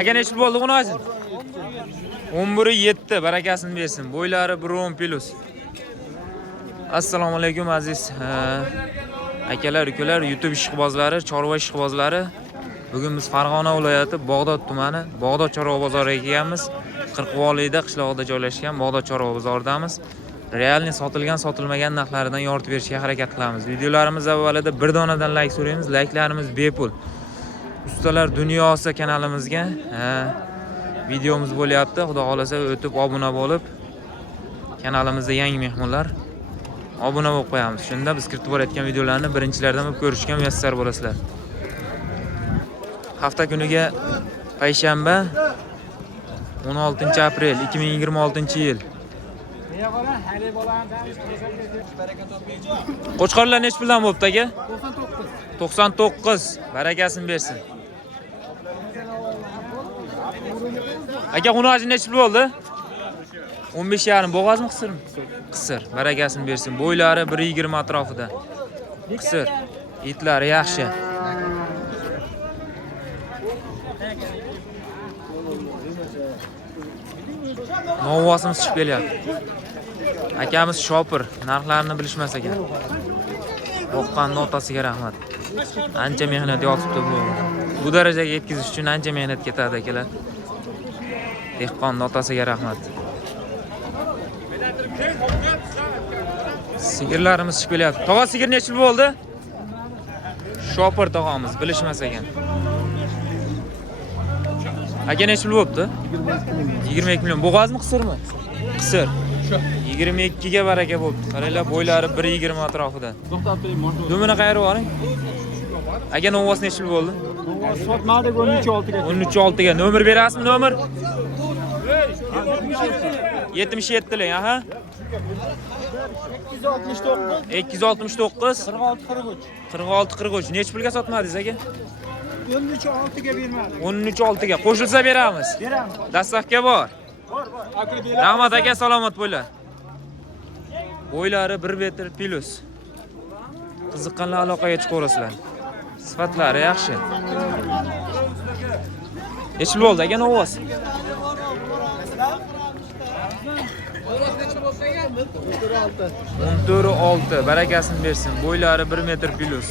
Aka nechil bo'ldi buni hozir? 11.7 barakasini bersin. Bo'ylari 1.10 plus. Assalomu alaykum aziz akalar, ukalar, YouTube ishqibozlari, chorva ishqibozlari. Bugun biz Farg'ona viloyati Bog'dod tumani, Bog'dod chorva bozoriga kelganmiz. Qirqvoliyda qishlog'ida joylashgan Bog'dod chorva bozoridamiz. Realni sotilgan, sotilmagan narxlaridan yoritib berishga harakat qilamiz. Videolarimiz avvalida bir donadan like so'raymiz. Like'larimiz bepul. Ustalar dunyosi kanalimizga videomiz bo'lyapti. Xudo xolasa o'tib obuna bo'lib, kanalimizda yangi mehmonlar obuna bo'lib qo'yamiz. Shunda biz kiritib borayotgan videolarni birinchilardan bo'lib ko'rishga muyassar bo'lasizlar. Hafta kuniga payshanba 16 aprel 2026 yil. Qo'chqorlar nech puldan bo'pti aka? 99. Barakasini bersin. Aka xunoji nech pul bo'ldi? 15.5 bo'g'azmi, qisirmi? Qisir. Barakasini bersin. Bo'ylari 1.20 atrofida. Qisir. Itlari yaxshi. Novvosimiz chiqib kelyapti. Akamiz shopir, narxlarini bilishmas ekan. Boqqan otasiga rahmat. Ancha mehnat yotibdi bu. Bu darajaga yetkazish uchun ancha mehnat ketadi akalar. Dehqon otasiga rahmat. Sigirlarimiz chiqib kelyapti. Tog'a sigir nechil bo'ldi? Shopir tog'amiz, bilishmas ekan. Aka nechil bo'pti? 22 million. Bo'g'azmi, qisirmi? Qisir. 22 ga baraka bo'pti. Qaranglar, bo'ylari 1.20 atrofida. Dumini qayerib oling? Aka novvos nechil bo'ldi? Novvos sotmadik 13.6 ga. 13.6 ga. Nomer berasizmi, nomer? 77 lik, aha. 269 46-43. Nech pulga sotmadingiz aka? 13.6 ga bermadim. 13.6 ga. Qo'shilsa beramiz. Beramiz. Dastavka bor. Bor. Aka beramiz. Rahmat aka, salomat bo'linglar. Bo'ylari 1 metr plus. Qiziqqanlar aloqaga chiqaverasizlar. Sifatlari yaxshi. Nech pul bo'ldi aka novvos? 14.6. Barakasini bersin. Bo'ylari 1 metr plus.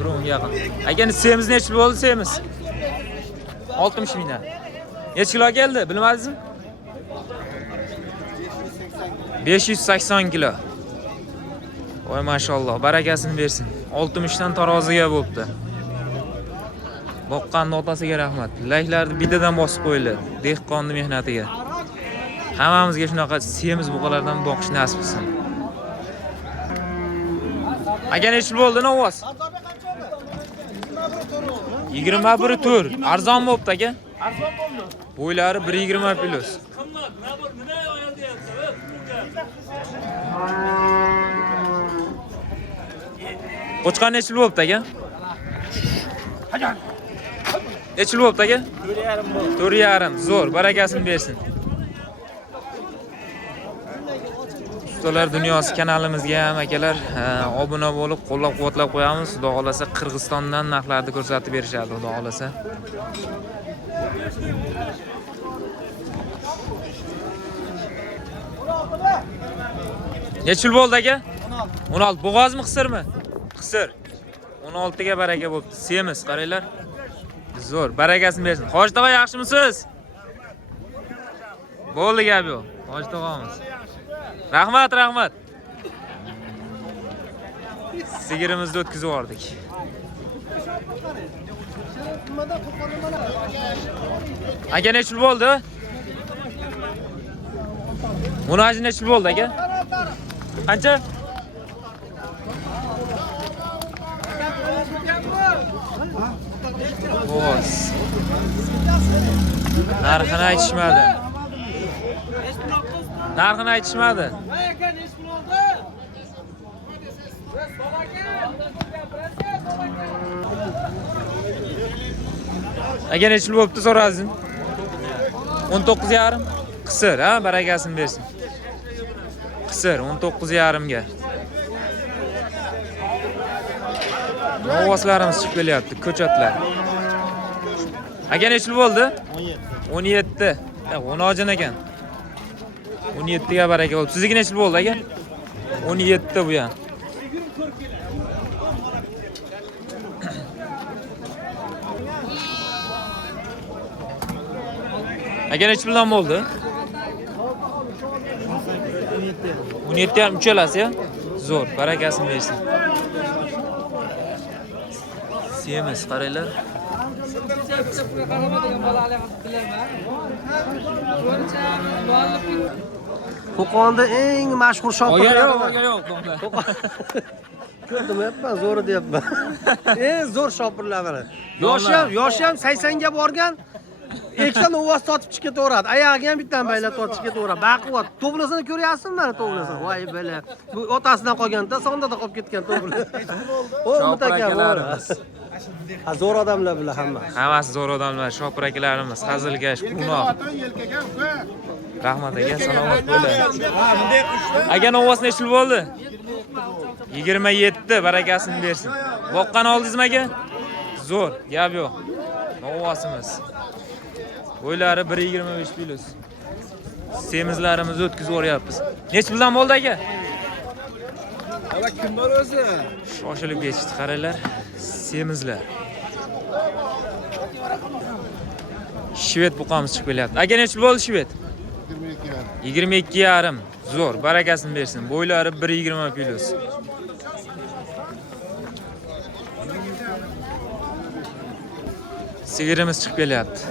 1.10 yaqin. Aka semiz nech pul bo'ldi semiz? 60 mingdan. Nech kilo keldi, bilmadingizmi? 580 kilo. Voy mashalloh, barakasini bersin. 60 dan taroziga bo'pti. Boqqan otasiga rahmat. Layklarni bittadan bosib qo'yiladi. Dehqonni mehnatiga. Hammamizga shunaqa semiz buqalardan boqish nasib qilsin. Aka nech pul bo'ldi novvos? 21 tur. Arzon bo'pti aka? Arzon bo'ldi. Bo'ylari 1.20 plus. Qo'chqar nech pul bo'pti aka? Nech pul bo'pti aka? 4.5 bo'ldi. 4.5. Zo'r, barakasini bersin. Ustalar dunyosi kanalimizga ham akalar obuna bo'lib, qo'llab-quvvatlab qo'yamiz. Xudo xolasa Qirg'izistondan narxlarni ko'rsatib berishadi, xudo xolasa. Nech pul bo'ldi aka? 16. Bo'g'azmi, qisirmi? Qisir. 16 ga baraka bo'pti. Semiz, qaranglar. Zo'r, barakasini bersin. Hoji tog'a yaxshimisiz? Bo'ldi gap yo'q. Hoji tog'amiz. Rahmat, rahmat. Sigirimizni o'tkazib yubordik. Aka nech pul bo'ldi? Munoji nech pul bo'ldi aka? Qancha? Bo'z. Narxini aytishmadi. Narxini aytishmadi. Aka nech pul bo'pti so'rading? 19.5. Qisir, ha, barakasini bersin. Qisir 19.5 ga. Novvoslarimiz chiqib kelyapti, ko'chatlar. Aka necha yil bo'ldi? 17. 17. Ya, 10 ojin ekan. 17 ga baraka bo'ldi. Sizniki necha yil bo'ldi aka? 17 bu ham. Aka necha yildan bo'ldi? 17 ham uchalasi ya. Zo'r, barakasini bersin. Semiz qaranglar. Qo'qonda eng mashhur shopir yo'q. Ko'rdim, yapman, zo'r deyapman. Eng zo'r shopirlar biri. Donlar. Yoshi ham 80 ga borgan. Ekson ovoz tortib chiqib ketaveradi. Oyog'iga ham bittan baylab tortib chiqib ketaveradi. Baquvvat. To'g'risini ko'ryapsizmi mana to'g'risini? Voy bala. Bu otasidan qolganda sonda qolib ketgan to'g'ri. O, Shopirakalarimiz. Ha, zo'r odamlar bular hamma. Hammasi zo'r odamlar, shopirakalarimiz, hazilkash, quvnoq. Rahmat aka, salomat bo'ling. Aka novvos necha yil bo'ldi? 27, barakasini bersin. Boqqan oldingizmi aka? Zo'r, gap yo'q. Novvosimiz. Bo'ylari 1.25 plus. Semizlarimizni o'tkazib o'ryapmiz. Necha yildan bo'ldi aka? Hala kim bor o'zi? Shoshilib ketishdi, qaranglar. Semizlar. Shved buqamiz chiqib kelyapti. Aka necha yil bo'ldi shved? 22 yarim. Zo'r, barakasini bersin. Bo'ylari 1.20 plus. Sigirimiz chiqib kelyapti.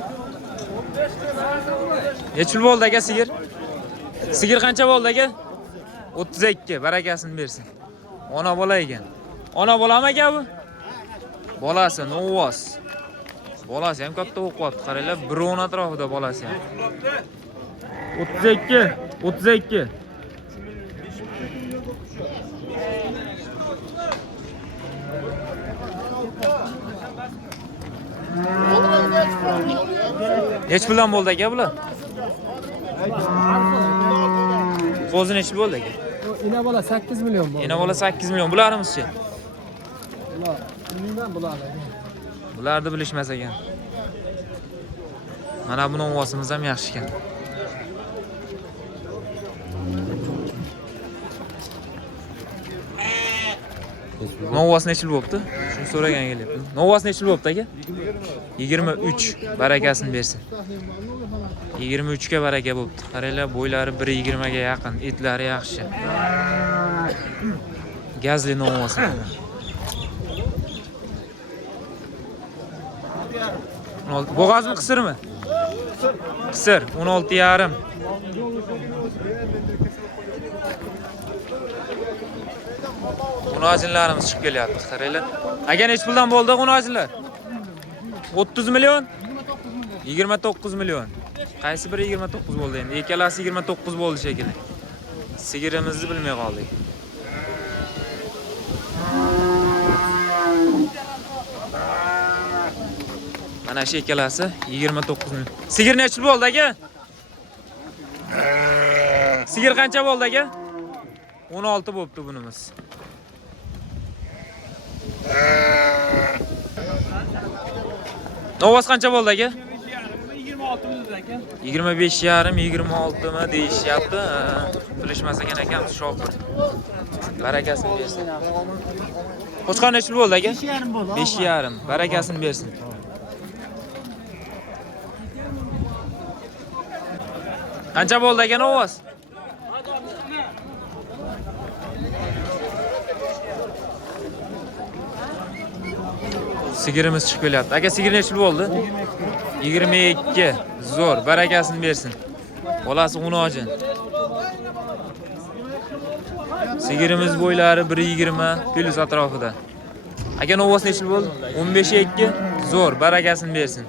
Necha yil bo'ldi aka sigir? Sigir qancha bo'ldi aka? 32, barakasini bersin. Ona bola ekan. Ona bolami aka bu? Bolasi novvos. Bolasi ham katta o'qyapti. Qaranglar, 1.10 atrofida bolasi ham. 32. Necha puldan bo'ldi aka bular? Qo'zi necha bo'ldi aka? Ina bola 8 million bo'ldi. Ena bola 8 million. Bularimiz-chi? Bilmayman bularni. Bularni bilishmas ekan. Mana bu novvosimiz ham yaxshi ekan. Novvos necha yil bo'libdi? Shuni so'ragan kelyapti. Novvos necha yil bo'libdi aka? 23. Barakasini bersin. 23 ga baraka bo'libdi. Qaranglar, bo'ylari 1.20 ga yaqin, etlari yaxshi. Gazli novvosi. Bo'g'azmi, qisirmi? Qisir, 16 yarim. Qunojinlarimiz chiqib kelyapti, qaranglar. Aka necha puldan bo'ldi qunojinlar? 30 million? 29 million. Qaysi biri 29 bo'ldi endi? Ikkalasi 29 bo'ldi shekilli. Sigirimizni bilmay qoldik. Mana shu ikkalasi 29 million. Sigir necha bo'ldi aka? Sigir qancha bo'ldi aka? 16 bo'libdi bunimiz. Novvos qancha bo'ldi aka? 26 million ekan. 25 yarim, 26 mi deyishyapti. Bilishmas ekan akamiz shopir. Barakasini bersin. Qo'chqor necha bo'ldi aka? 5,5 bo'ldi. 5 yarim. Barakasini bersin. Qancha bo'ldi aka novvos? Sigirimiz chiqib kelyapti. Aka sigir necha yil bo'ldi? 22. Zo'r, barakasini bersin. Bolasi unojin. Sigirimiz bo'ylari 1.20 plus atrofida. Aka novvos necha yil bo'ldi? 15.2. Zo'r, barakasini bersin.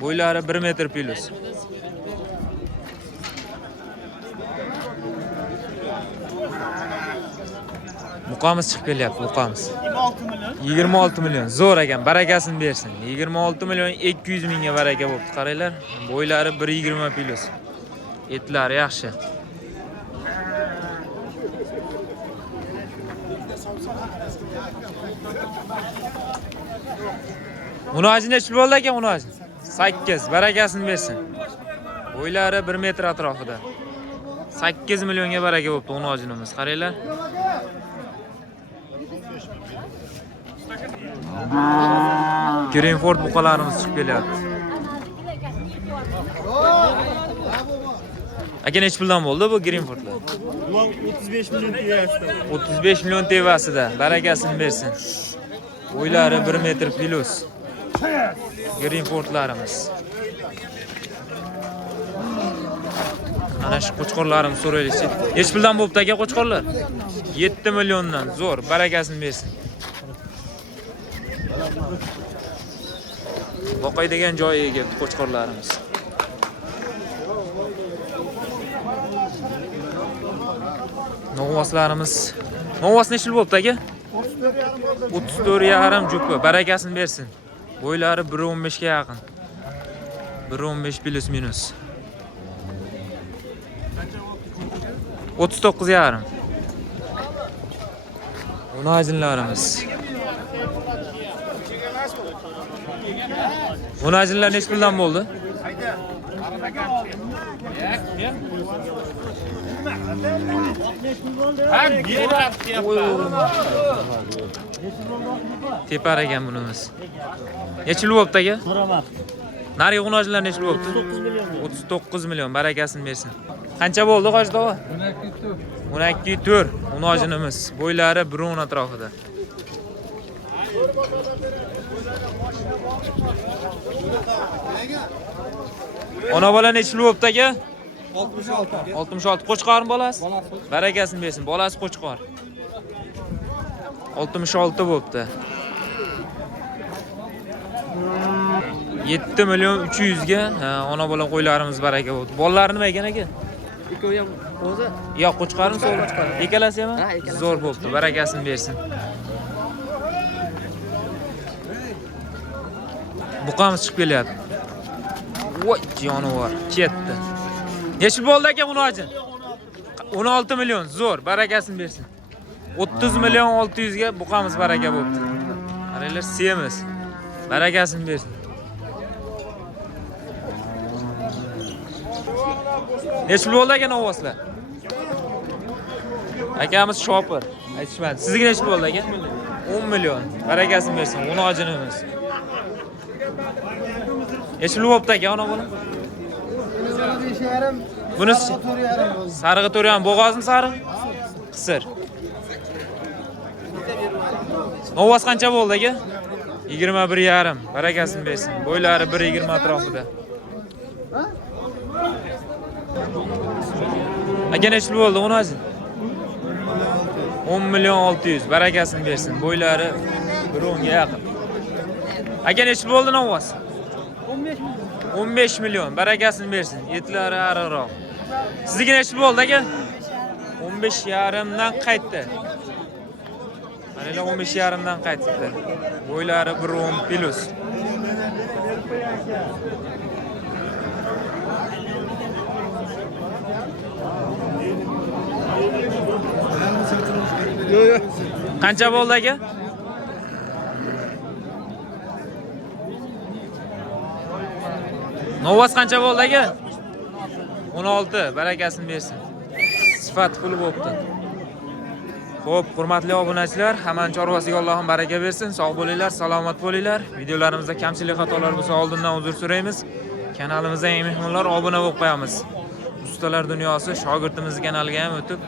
Bo'ylari 1 metr plus. Muqamiz chiqib kelyapti, muqamiz. 26 million. Zo'r ekan, barakasini bersin. 26 million 200 mingga baraka bo'libdi. Qaranglar, bo'ylari 1.20 plus. Etlari yaxshi. Unojin necha bo'ldi aka, unojin? 8, barakasini bersin. Bo'ylari 1 metr atrofida. 8 millionga baraka bo'pti unojinimiz. Qaranglar. Greenford buqalarimiz chiqib kelyapti. Aka necha puldan bo'ldi bu Greenfordlar? Ulan 35 milyon tevasida. 35 million tevasida. Barakasini bersin. Bo'ylari 1 metr plus. Greenfordlarimiz. Ana shu qo'chqorlarimiz so'raylik. Necha puldan bo'pti aka qo'chqorlar? 7 milliondan. Zo'r, barakasini bersin. Boqaydigan joyiga qo'chqorlarimiz. Novvoslarimiz. Novvos necha bo'pti aka? 34,5 jupi. Barakasini bersin. Bo'ylari 1.15 ga yaqin. 1.15 plus minus. 39,5. Unajinlarimiz. Unajinlar necha puldan bo'ldi? Tepar ekan bunimiz. Necha yil bo'pti aka? So'ramoq. Nari unajinlar necha bo'pti? 39 million. Barakasini bersin. Qancha bo'ldi qo'sh tova? 12,4 unojinimiz. Bo'ylari 1.10 atrofida. Ona bola necha yil bo'pti aka? 66. 66 qo'chqormi bolasi? Barakasini bersin. Bolasi qo'chqor. 66 bo'pti. 7 million 300 ga ona bola qo'ylarimiz baraka bo'ldi. Bolalar nima ekan aka? Ikkovi ham o'zi. Yo'q, qo'chqormi so'l? Ikkalasi ham? Ha, ikkalasi. Zo'r bo'pti. Barakasini bersin. Buqamiz chiqib kelyapti. Voy, jonivor, ketdi. Necha bo'ldi aka unojin? 16 million, zo'r, barakasini bersin. 30 million 600 ga buqamiz baraka bo'pti. Qaranglar, semiz. Barakasini bersin. Necha bo'ldi aka novvoslar? Akamiz shopir. Aytishmadi. Sizga necha bo'ldi aka? 10 million. Barakasini bersin. Unojinimiz. Necha bo'pti aka ona bola? Bunisi sarig'i to'ryan bo'g'ozmi sariq? Qisir. Novvos qancha bo'ldi aka? 21,5. Barakasini bersin. Bo'ylari 1.20 atrofida. Aka necha bo'ldi unojin? 10 million 600. Barakasini bersin. Bo'ylari 1.10 ga yaqin. Aka necha bo'ldi novvos? 15 million. Barakasini bersin. Etlari ariqroq. Sizga necha bo'ldi aka? 15,5 dan qaytdi. Mana 15,5 dan qaytdi. Bo'ylari 1.10 plus. Qancha bo'ldi aka? Novvos qancha bo'ldi aka? 16. Barakasini bersin. Sifat pul bo'pti. Xo'p, hurmatli obunachilar, hamma chorvasiga Allohim baraka bersin. Sog' bo'linglar, salomat bo'linglar. Videolarimizda kamchilik xatolar bo'lsa oldindan uzr so'raymiz. Kanalimizga eng mehmonlar obuna bo'lib qo'yamiz. Ustalar dunyosi shogirdimiz kanaliga ham o'tib,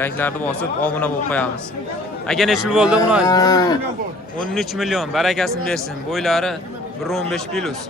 layklarni bosib obuna bo'lib qo'yamiz. Aka necha bo'ldi buni? 13 million. Barakasini bersin. Bo'ylari 1.15 plus.